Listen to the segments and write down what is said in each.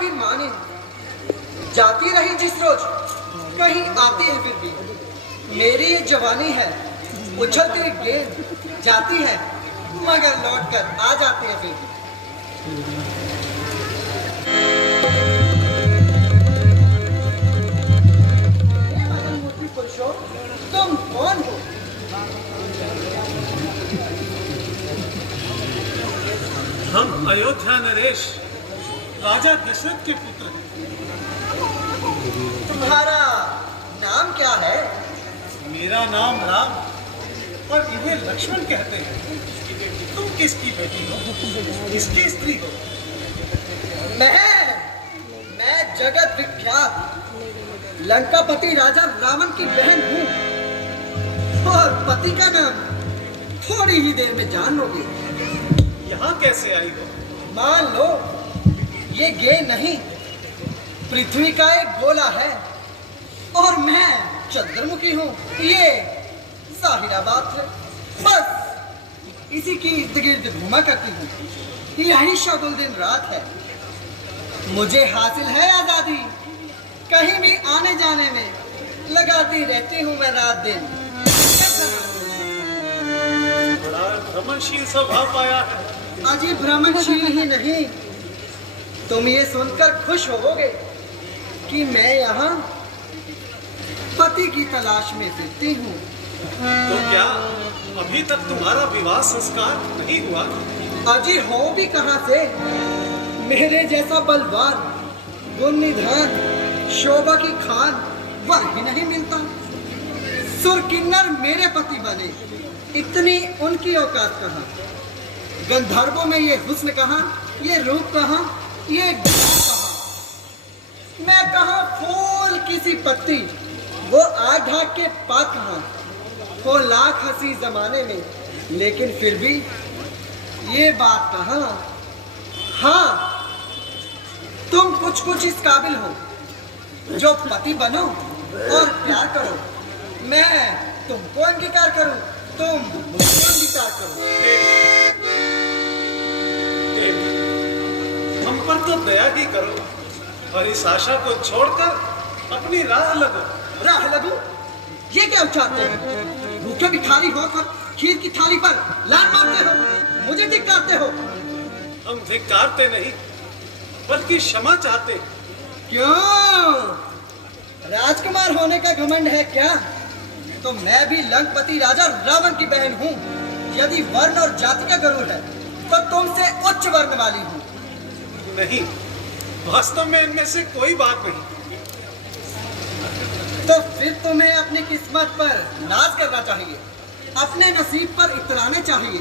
की माने जाती रही जिस रोज, कहीं आती है फिर भी। मेरी ये जवानी है, उछलती गेंद जाती है मगर लौट कर आ जाती है फिर भी। पुरुषों, तुम कौन हो? हम अयोध्या नरेश राजा दशरथ के पुत्र हैं। तुम्हारा नाम क्या है? मेरा नाम राम और इन्हें लक्ष्मण कहते हैं। तुम किसकी बेटी हो? किसकी स्त्री हो? मैं जगत विख्यात लंकापति राजा रावण की बहन हूँ और पति का नाम थोड़ी ही देर में जान लोगे। यहाँ कैसे आई हो? मान लो ये गेंद नहीं, पृथ्वी का एक गोला है और मैं चंद्रमुखी हूँ। ये जाहिराबाद है, बस इसी की इर्द गिर्द घूमा करती हूँ। यही शगुल दिन रात है। मुझे हासिल है आजादी, कहीं भी आने जाने में लगाती रहती हूँ मैं रात दिन। बड़ा भ्रमणशील स्वभाव पाया है। अजी भ्रमणशील ही नहीं, तुम ये सुनकर खुश होवोगे कि मैं यहाँ पति की तलाश में फिरती हूँ। तो क्या अभी तक तुम्हारा विवाह संस्कार नहीं हुआ? अजी हो भी कहाँ से? मेरे जैसा बलवान, गुण निधान, शोभा की खान वर ही नहीं मिलता। सुरकिन्नर मेरे पति बने, इतनी उनकी औकात कहाँ? गंधर्वों में ये हुस्न कहाँ, ये रूप कहाँ, ये गुण कहाँ? मैं कहाँ फूल किसी पत्ती, वो आग ढाक के पात कहाँ? हो लाख हंसी जमाने में, लेकिन फिर भी ये बात कहाँ? हाँ, तुम कुछ इस काबिल हो जो पति बनो और प्यार करो। मैं तुमको अंगीकार करूं, तुम मुझको अंगीकार करो। हम पर तो दया ही करो और इस आशा को छोड़कर अपनी राह लगो। राह लगू? ये क्या उचारते हो? भूखे भिखारी होकर खीर की थाली पर लात मारते हो, मुझे धिक्कारते हो। हम धिक्कारते नहीं बल्कि क्षमा चाहते। क्यों? राजकुमार होने का घमंड है क्या? तो मैं भी लंकापति राजा रावण की बहन हूँ। यदि वर्ण और जाति का गरुड़ है तो तुमसे उच्च वर्ण वाली हूँ। नहीं, वास्तव में इनमें से कोई बात नहीं। तो फिर तुम्हें अपनी किस्मत पर नाज करना चाहिए, अपने नसीब पर इतराना चाहिए।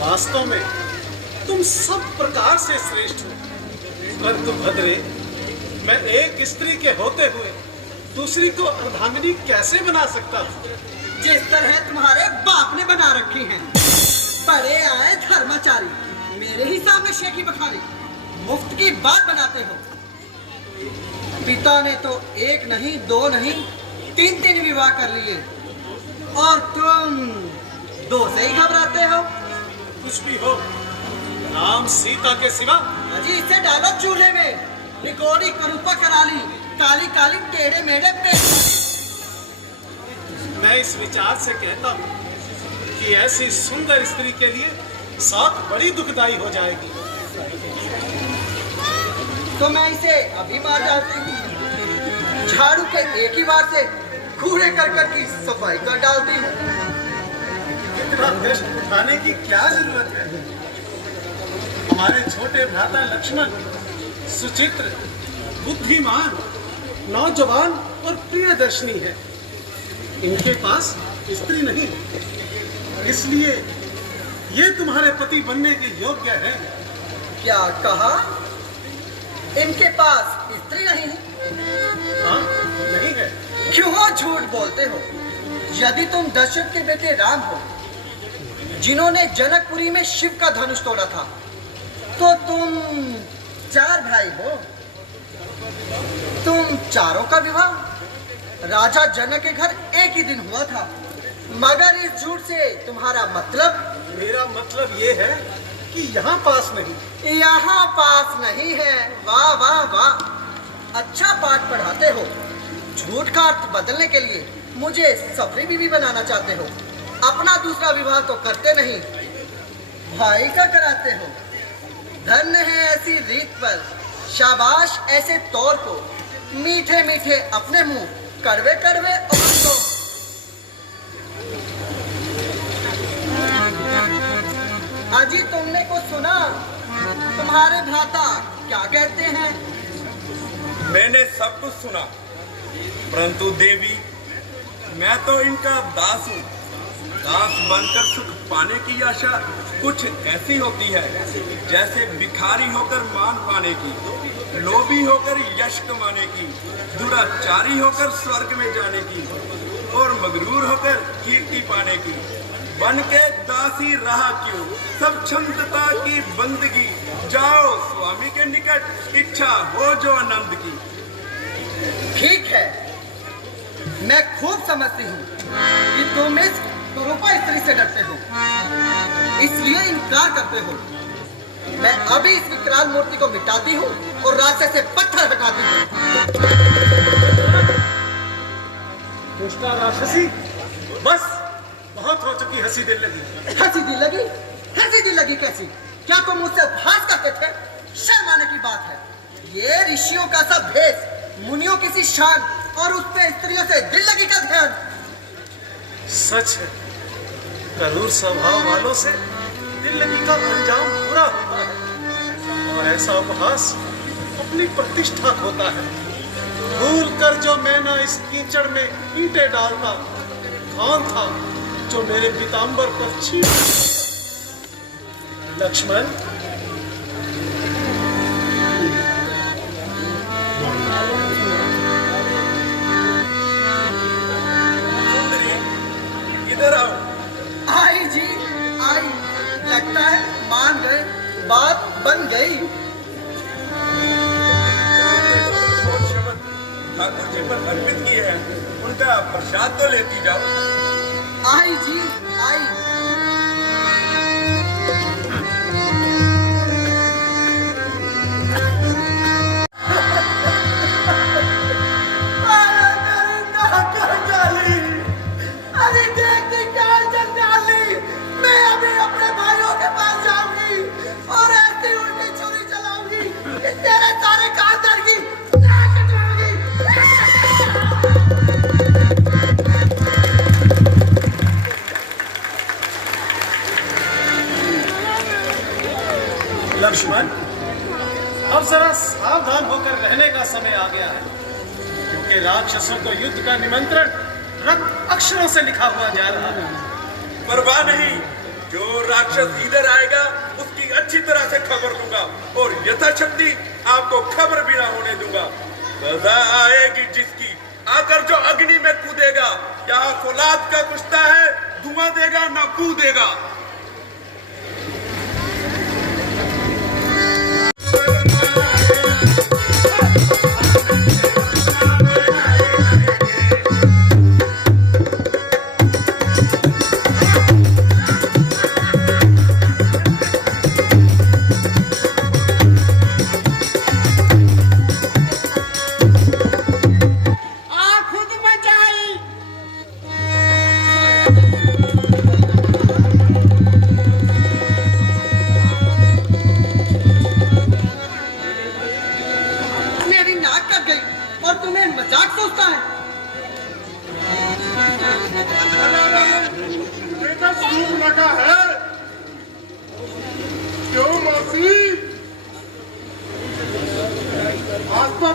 वास्तव में तुम सब प्रकार से श्रेष्ठ हो, परंतु भद्रे, मैं एक स्त्री के होते हुए दूसरी को अर्धांगिनी कैसे बना सकता हूँ? जिस तरह तुम्हारे बाप ने बना रखी हैं। बड़े आए धर्माचारी, मेरे ही सामने शेखी बखारी, मुफ्त की बात बनाते हो। पिता ने तो एक नहीं, दो नहीं, तीन विवाह कर लिए और तुम दो से ही घबराते हो। कुछ भी हो, राम सीता के सिवा। अजी इसे डालो चूल्हे में, निकोड़ी करूपा कराली, काली काली टेढ़े मेढ़े पेट। मैं इस विचार से कहता हूँ कि ऐसी सुंदर स्त्री के लिए साथ बड़ी दुखदाई हो जाएगी। तो मैं इसे अभी मार डालती हूँ। झाड़ू के एक ही बार से कूड़े करकट की सफाई कर डालती हूँ। इतना कष्ट उठाने की क्या जरूरत है? हमारे छोटे भ्राता लक्ष्मण सुचित्र, बुद्धिमान, नौजवान और प्रियदर्शनी है। इनके पास स्त्री नहीं, इसलिए ये तुम्हारे पति बनने के योग्य है। क्या कहा? इनके पास स्त्री नहीं? हाँ, नहीं है। क्यों झूठ बोलते हो? यदि तुम दशरथ के बेटे राम हो, जिन्होंने जनकपुरी में शिव का धनुष तोड़ा था, तो तुम 4 भाई हो। तुम चारों का विवाह राजा जनक के घर एक ही दिन हुआ था, मगर इस झूठ से तुम्हारा मतलब? मेरा मतलब ये है कि यहाँ पास नहीं, यहाँ पास नहीं है। वाह वाह वाह, अच्छा पाठ पढ़ाते हो। झूठ का अर्थ बदलने के लिए मुझे सफरी बीवी बनाना चाहते हो। अपना दूसरा विवाह तो करते नहीं, भाई का कराते हो। धन्य है ऐसी रीत पर, शाबाश ऐसे तौर को। मीठे मीठे अपने मुंह, कड़वे कड़वे और तो। अजी तुमने को सुना? तुम्हारे भ्राता क्या कहते हैं? मैंने सब कुछ सुना, परंतु देवी मैं तो इनका दास हूँ। दास बनकर सुख पाने की आशा कुछ ऐसी होती है जैसे भिखारी होकर मान पाने की, लोभी होकर यश कमाने की, दुराचारी होकर स्वर्ग में जाने की और मगरूर होकर कीर्ति पाने की। बन के दासी रहा क्यों, सब क्षमता की बंदगी। जाओ स्वामी के निकट, इच्छा हो जो आनंद की। ठीक है, मैं खूब समझती हूँ कि तुम इस कुरूपा स्त्री से डरते हो, इसलिए इनकार करते हो। मैं अभी इस विकराल मूर्ति को मिटाती हूँ और रास्ते से पत्थर हटाती हूँ। दुष्टा राक्षसी, बस बहुत हो चुकी हंसी दिल लगी। हंसी दिल लगी? हंसी दिल लगी कैसी? क्या तुम मुझसे भास करते थे? शर्म आने की बात है। ये ऋषियों का सब भेष, मुनियों की सी शान और उस पे स्त्रियों से दिल लगी का ध्यान। सच है, करूर स्वभाव वालों से दिल लगी का अंजाम बुरा होता है और ऐसा उपहास अपनी प्रतिष्ठा खोता है। भूल कर जो मैं ना इस कीचड़ में ईंटें डालता, कौन था जो मेरे पीतांबर पर छीन। लक्ष्मण, इधर आओ। आई जी आई, लगता है मान गए, बात बन गई। ठाकुर जी पर अर्पित किए हैं, उनका प्रसाद तो लेती जाओ। आई जी आई। लक्ष्मण, अब जरा सावधान होकर रहने का समय आ गया है, क्योंकि राक्षसों को युद्ध का निमंत्रण रक्त अक्षरों से लिखा हुआ जा रहा है। परवाह नहीं, जो राक्षस इधर आएगा उसकी अच्छी तरह से खबर दूंगा और यथाशक्ति आपको खबर भी ना होने दूंगा। सजा आएगी जिसकी, आकर जो अग्नि में कूदेगा, यहाँ फौलाद का कुश्ता है, धुआं देगा ना कूदेगा।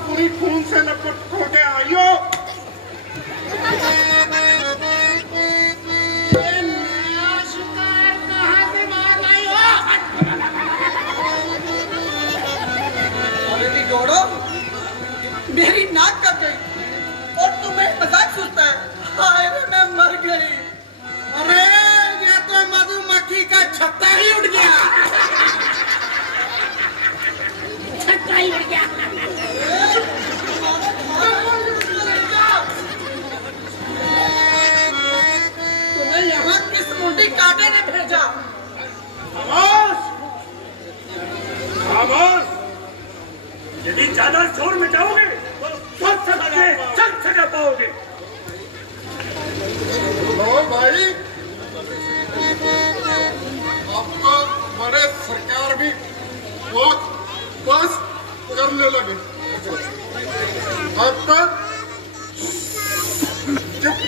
पूरी खून से लपट होके आइयो। मेरी नाक कट गई और तुम्हें मजाक सोचता है। हाय रे मैं मर गई। अरे ये तो मधुमक्खी का छत्ता ही उड़ गया। छत्ता ही उड़ गया। तुम्हें यहाँ किस मुंडी काटे ने भेजा? यदि ज्यादा शोर मचाओगे तो सब सबके चक सका पाओगे। लो भाई, अब तो बड़े सरकार भी बहुत बस करने लगे। अब तो चुप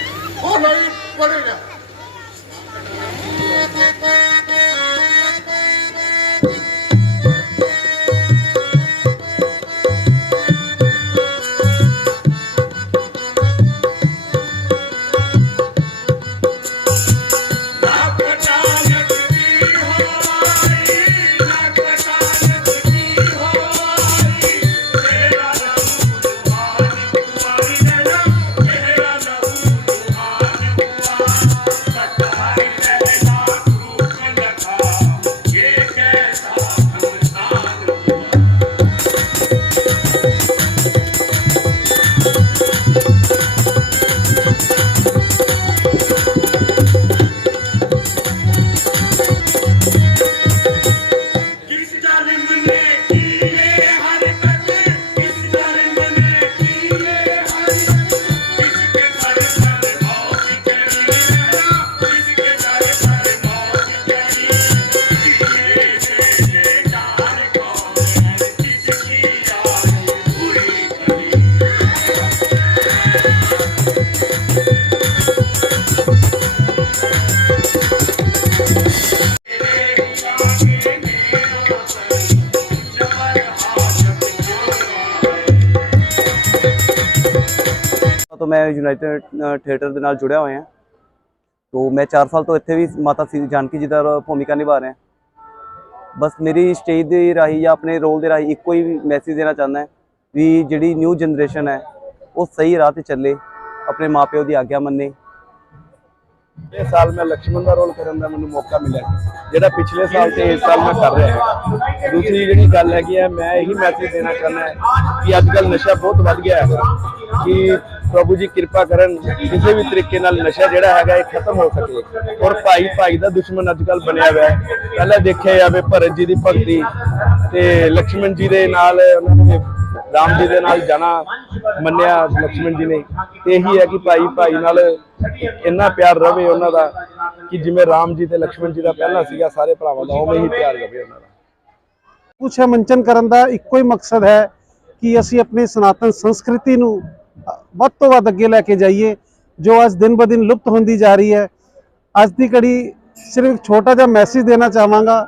होना ही पड़ेगा। तो मैं यूनाइटेड थिएटर ਦੇ ਨਾਲ जुड़िया ਹੋਇਆ तो मैं 4 साल तो ਇੱਥੇ भी माता श्री जानकी जी ਦਾ ਭੂਮਿਕਾ ਨਿਭਾ ਰਿਹਾ। बस मेरी स्टेज ਦੇ ਰਾਹੀਂ ਜਾਂ ਆਪਣੇ ਰੋਲ ਦੇ ਰਾਹੀਂ ਇੱਕੋ ਹੀ ਮੈਸੇਜ ਦੇਣਾ ਚਾਹੁੰਦਾ ਹੈ ਵੀ ਜਿਹੜੀ ਨਿਊ ਜਨਰੇਸ਼ਨ ਹੈ ਉਹ ਸਹੀ ਰਾਹ ਤੇ ਚੱਲੇ, ਆਪਣੇ ਮਾਪਿਓ ਦੀ ਆਗਿਆ ਮੰਨੇ। ਇਹ ਸਾਲ ਮੈਂ ਲక్ష్మణ ਦਾ ਰੋਲ ਕਰਨ ਦਾ ਮੈਨੂੰ ਮੌਕਾ ਮਿਲਿਆ ਜਿਹੜਾ ਪਿਛਲੇ ਸਾਲ ਤੇ ਇਸ ਸਾਲ ਮੈਂ ਕਰ ਰਿਹਾ ਹਾਂ। ਦੂਸਰੀ ਜਿਹੜੀ ਗੱਲ ਹੈਗੀ ਹੈ, ਮੈਂ ਇਹੀ ਮੈਸੇਜ ਦੇਣਾ ਚਾਹੁੰਦਾ ਹੈ ਕਿ ਅੱਜ ਕੱਲ੍ਹ ਨਸ਼ਾ ਬਹੁਤ ਵੱਧ ਗਿਆ ਹੈ ਕਿ ਪ੍ਰਭੂ ਜੀ ਕਿਰਪਾ ਕਰਨ ਕਿਸੇ ਵੀ ਤਰੀਕੇ ਨਾਲ ਨਸ਼ਾ ਜਿਹੜਾ ਹੈਗਾ ਇਹ ਖਤਮ ਹੋ ਸਕੇ ਔਰ ਭਾਈ ਭਾਈ ਦਾ ਦੁਸ਼ਮਣ ਅੱਜ ਕੱਲ੍ਹ ਬਣਿਆ ਹੋਇਆ ਹੈ। ਪਹਿਲਾਂ ਦੇਖਿਆ ਜਾਵੇ ਭਰਤ ਜੀ ਦੀ ਭਗਤੀ ਤੇ ਲక్ష్మణ ਜੀ ਦੇ ਨਾਲ ਉਹਨਾਂ ਨੇ ਰਾਮ ਜੀ ਦੇ ਨਾਲ ਜਾਣਾ ਮੰਨਿਆ ਲక్ష్మణ ਜੀ ਨੇ। ਤੇ ਇਹੀ ਹੈ ਕਿ ਭਾਈ ਭਾਈ ਨਾਲ ਇੰਨਾ ਪਿਆਰ ਰਵੇ ਉਹਨਾਂ ਦਾ ਕਿ ਜਿਵੇਂ ਰਾਮ ਜੀ ਤੇ ਲక్ష్మణ ਜੀ ਦਾ ਪਹਿਲਾਂ ਸੀਗਾ ਸਾਰੇ ਭਰਾਵਾਂ ਦਾ ਉਵੇਂ ਹੀ ਪਿਆਰ ਰਵੇ ਉਹਨਾਂ ਦਾ। ਕੁਛ ਹੈ ਮੰਚਨ ਕਰਨ ਦਾ ਇੱਕੋ ਹੀ ਮਕਸਦ ਹੈ ਕਿ ਅਸੀਂ ਆਪਣੀ ਸਨਾਤਨ ਸੰਸਕ੍ਰਿਤੀ ਨੂੰ ਵੱਧ ਤੋਂ ਵੱਧ ਅੱਗੇ ਲੈ ਕੇ ਜਾਈਏ ਜੋ ਅੱਜ ਦਿਨ ਬ ਦਿਨ ਲੁਪਤ ਹੁੰਦੀ ਜਾ ਰਹੀ ਹੈ। ਅੱਜ ਦੀ ਘੜੀ ਸਿਰਫ ਇੱਕ ਛੋਟਾ ਜਿਹਾ ਮੈਸੇਜ ਦੇਣਾ ਚਾਹਾਂਗਾ।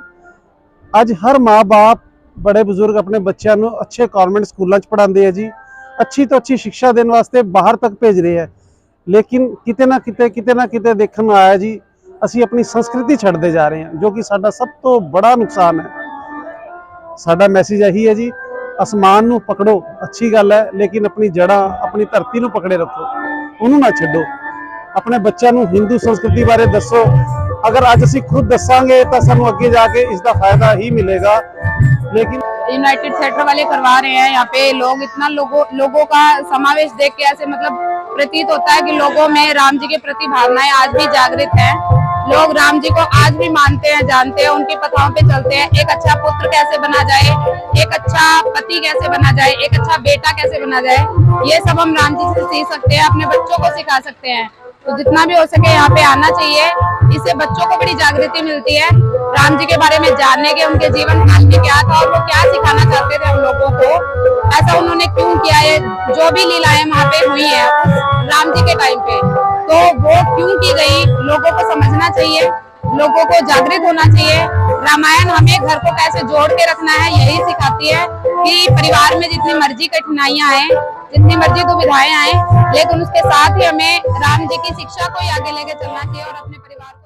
ਅੱਜ ਹਰ ਮਾਂ-ਬਾਪ बड़े बुजुर्ग अपने बच्चों को अच्छे कॉन्वेंट स्कूलों पढ़ाते हैं जी, अच्छी तो अच्छी शिक्षा देने वास्ते बाहर तक भेज रहे हैं, लेकिन किते ना किते देखने में आया जी असी अपनी संस्कृति छड्डते जा रहे हैं जो कि साडा सब तो बड़ा नुकसान है। साडा मैसेज यही है जी, आसमान नूं पकड़ो अच्छी गल है, लेकिन अपनी जड़ा अपनी धरती नूं पकड़े रखो, उन्होंने ना छड्डो। अपने बच्चों नूं हिंदू संस्कृति बारे दसो। अगर अज असी खुद दसांगे तो सानूं अगे जाके इसका फायदा ही मिलेगा। लेकिन यूनाइटेड थिएटर वाले करवा रहे हैं, यहाँ पे लोग इतना लोगों का समावेश देख के ऐसे मतलब प्रतीत होता है कि लोगों में राम जी के प्रति भावनाएं आज भी जागृत हैं। लोग राम जी को आज भी मानते हैं, जानते हैं, उनकी कथाओं पे चलते हैं। एक अच्छा पुत्र कैसे बना जाए, एक अच्छा पति कैसे बना जाए, एक अच्छा बेटा कैसे बना जाए, ये सब हम राम जी से सीख सकते हैं, अपने बच्चों को सिखा सकते हैं। तो जितना भी हो सके यहाँ पे आना चाहिए, इससे बच्चों को बड़ी जागृति मिलती है राम जी के बारे में जानने के, उनके जीवन काल में क्या था और वो क्या सिखाना चाहते थे हम लोगों को, ऐसा उन्होंने क्यों किया है, जो भी लीलाएं वहाँ पे हुई है राम जी के टाइम पे, तो वो क्यों की गई, लोगों को समझना चाहिए, लोगों को जागृत होना चाहिए। रामायण हमें घर को कैसे जोड़ के रखना है यही सिखाती है कि परिवार में जितनी मर्जी कठिनाइयां आए, जितनी मर्जी दुविधाएं आए, लेकिन उसके साथ ही हमें राम जी की शिक्षा को ही आगे लेके चलना चाहिए और अपने परिवार को